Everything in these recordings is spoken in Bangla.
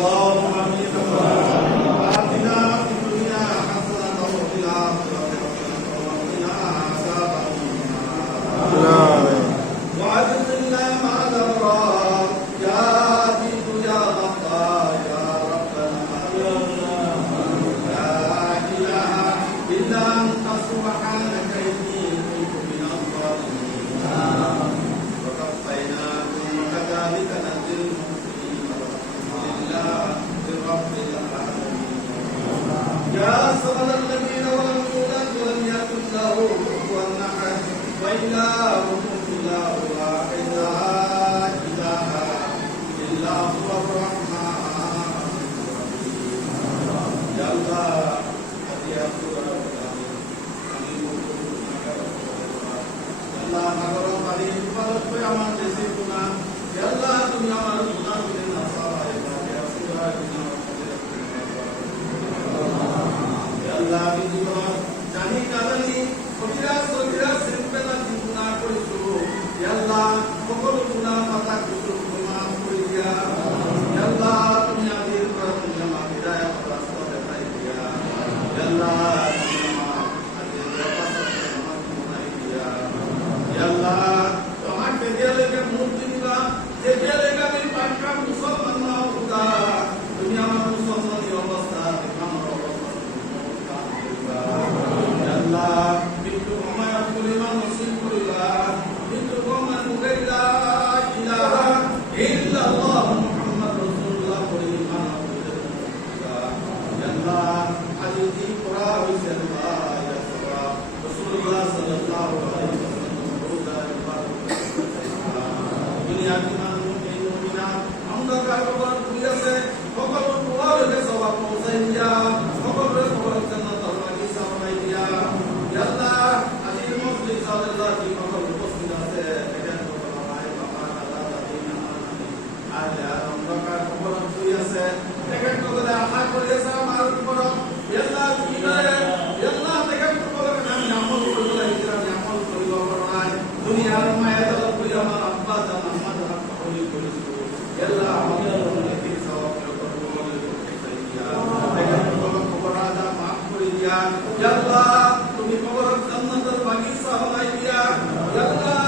اللهم امين آتنا في الدنيا حسنة وفي الآخرة حسنة وقنا عذاب النار وأدخلنا مع الأبرار يا عزيز يا غفار يا ربنا لا إله إلا أنت سبحانك إني كنت من الظالمين وكفينا كذلك نجزي المحسنين والحمد لله رب العالمين يا صمد الذين ولم يولد ولم يكن له كفوا أحد وإلهكم إله واحد لا إله إلا هو الرحمن الرحيم يا الله يا আল্লাহ নগর বাড়ি ইবাদত করে আমার দেশে গুনাহ হে আল্লাহ তুমি আমার গুনাহগুলো না সরাই হে আল্লাহ আমি জীবন জানি না জানি কবিরা সগীরা সিম্পেলা গুনাহ করেছো হে আল্লাহ সকল গুনাহ মাথা কিছু ক্ষমা করে দিয়া হে আল্লাহ তুমি আমাদের করম জামা হিদায়াত রাস্তা দেখাই দিয়া হে আল্লাহ Allah, Tuhan kejalan murti juga, kejalan kami pakai musuh mana juga, dunia musuh mana yang besar, kamu Allah, itu kami kuliman muslim kulilah, itu kami kulilah, ilah, illallah Muhammad Rasulullah kuliman kulilah, Allah, hadis Quran Rasulullah, ya Rasulullah Sallallahu Alaihi Wasallam. আমরা কারবার করিয়াছে সকল প্রভাবে সবাব পৌঁছাই দিয়া সকলের খবর জান্নাত আল্লাহকে সামলাই দিয়া আল্লাহ আজির মজলিস আল্লাহ কি সকল উপস্থিত আছে দেখেন সকল ভাই বাবা দাদা দাদি নানা নানি আলে আমরা কারবার করিয়াছে দেখেন সকল আশা করিয়াছে আমার উপর আল্লাহ কি করে আল্লাহ দেখেন সকল আমি আমল করব আমি আমল করিব নাই দুনিয়ার মায়া দল করি আমার আব্বা জান আমার হলি করিছো আল্লাহ আমাদের অনেকের সওয়াব করব বলে করতে চাইয়া দেখেন সকল খবর আদা maaf করে দিয়া আল্লাহ তুমি কবর জান্নাতের বাগিচা বানাই দিয়া আল্লাহ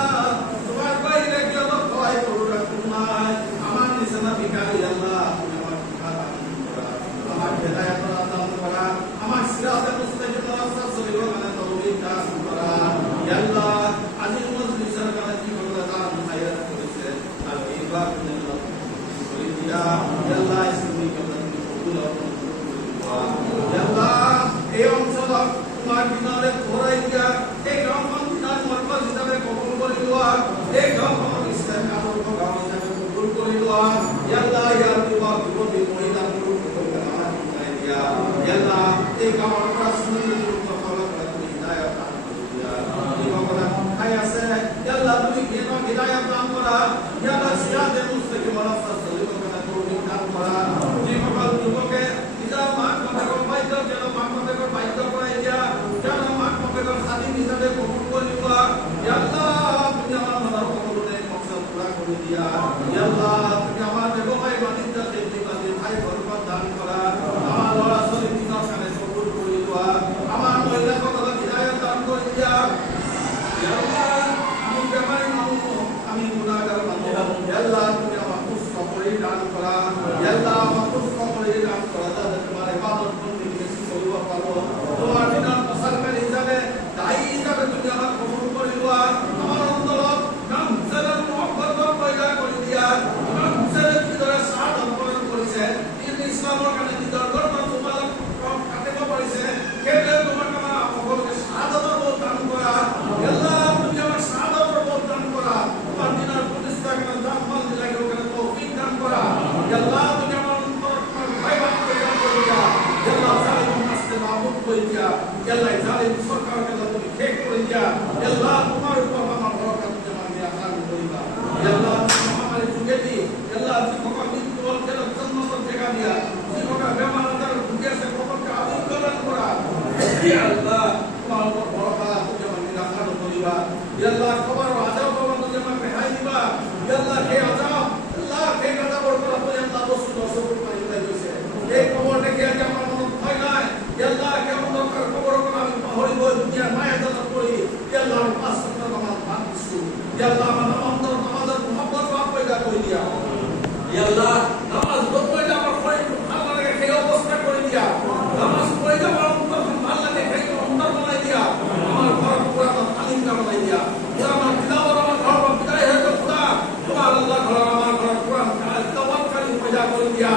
তোমার বাইরে কি আমার ভয় করে রাখুন নাই আমার নিশানা ভিখারি আল্লাহ তুমি আমার ভিখার দান করা আমার হেদায়েত দান করা আমার সিরাতে মুস্তাকিম রাস্তা চলিব মানে তৌফিক দান করা আল্লাহ আজিজ মজলিসের কাছে কি বলে দান খায়রাত করেছে আর এইবার আল্লাহ করে দিয়া আল্লাহ ইসলামী কবুল কবুল আল্লাহ এই অঞ্চল তোমার বিনারে ধরাই দিয়া এই গ্রাম বিনার মরকজ হিসাবে কবুল করে দেওয়া এই গ্রাম ইসলাম আদর্শ গ্রাম হিসাবে কবুল করে দেওয়া আল্লাহ ইয়া তোমার বিপদে মহিলা কবুল করে দিয়া আল্লাহ এই গ্রাম প্রাসঙ্গিক ফলো করে তুমি হিদায়াত দান করে দিয়া এই ভগবান খাই আছে আল্লাহ তুমি কেন হিদায়াত দান করা আল্লাহ সিরাতে মুস্তাকিম রাস্তা চলিব কেন তৌফিক দান করা যে সকল যুবকে ইজা মাক বাপের বাইদ যেন মাক বাপের বাইদ করাই দিয়া যেন মাক বাপের খাদিম হিসাবে কবুল করে দিবা আল্লাহ তুমি আমার মনের কবুলে মকসদ পুরা করে দিয়া আল্লাহ তুমি আমার ব্যবসায় বাণিজ্য ক্ষেত্রে বাণিজ্য ভাই বরকত দান করা আমার লড়া ছোড়ি দিনের কানে কবুল করে দিবা আমার মহিলা সকল হিদায়াত দান করে দিয়া আল্লাহ আমি বেমারি মানুষ আমি গুনাহগার মানুষ আল্লাহ তুমি আমার সুস্থ করে দান করা আল্লাহ আমার সুস্থ করে দান করা যাতে তোমার ইবাদত বন্দেগী বেশি করব পারো তোমার বিনা প্রসারকারী হিসাবে দায়ী হিসাবে তুমি আমার কবুল করে দিবা আমার অন্তরত নাম সেরা মুহাব্বত পয়দা করে দিয়া নাম সেরা ভিতরে সাদ অর্পণ করেছে দিন ইসলামের কানে ভিতর গর্ব তোমার কাটে পড়েছে কেবল তোমার কামা সকলকে সাদত দান করা আল্লাহ তুমি আমার সাদত দান করা তোমার দিনের প্রতিষ্ঠা করে দান মাল দিলাকে ওখানে তৌফিক দান করা আল্লাহ তুমি আমার অন্তর ভাই ভাই দান করে দিয়া আল্লাহ জালিম নাস্তে মাবুদ করে দিয়া আল্লাহ জালিম সরকারকে তুমি ঠিক করে দিয়া আল্লাহ তোমার উপর আমার বরকত জমা দিয়া দান করিবা আল্লাহ মহামারী যুগে দি আল্লাহ তুমি কখন মৃত্যু বলতে জান্নাতের জায়গা দিয়া তুমি কখন বেমার আজার ভুগে আছে কখনকে আদিন কল্যাণ করা আল্লাহ তোমার উপর বরকত জমা দিয়া দান করিবা আল্লাহ খবর আজাব বাবা জমা রেহাই দিবা আল্লাহ কে আজাব আল্লাহ কে আজাব বরকত আল্লাহ বসু দর্শক পাইবা আল্লাহ নামাজ পড়লে আমার শরীর ভালো লাগে সেই অবস্থা করে দিয়া নামাজ পড়লে আমার অন্তর ভালো লাগে সেই অন্তর বানাই দিয়া আমার ঘর পুরা তালিম বানাই দিয়া আমার তিলাওয়াত আমার ঘর বিদায় হয়ে খোদা তোমার আল্লাহ ঘর আমার ঘর পুরা তিলাওয়াত কালী পূজা করে দিয়া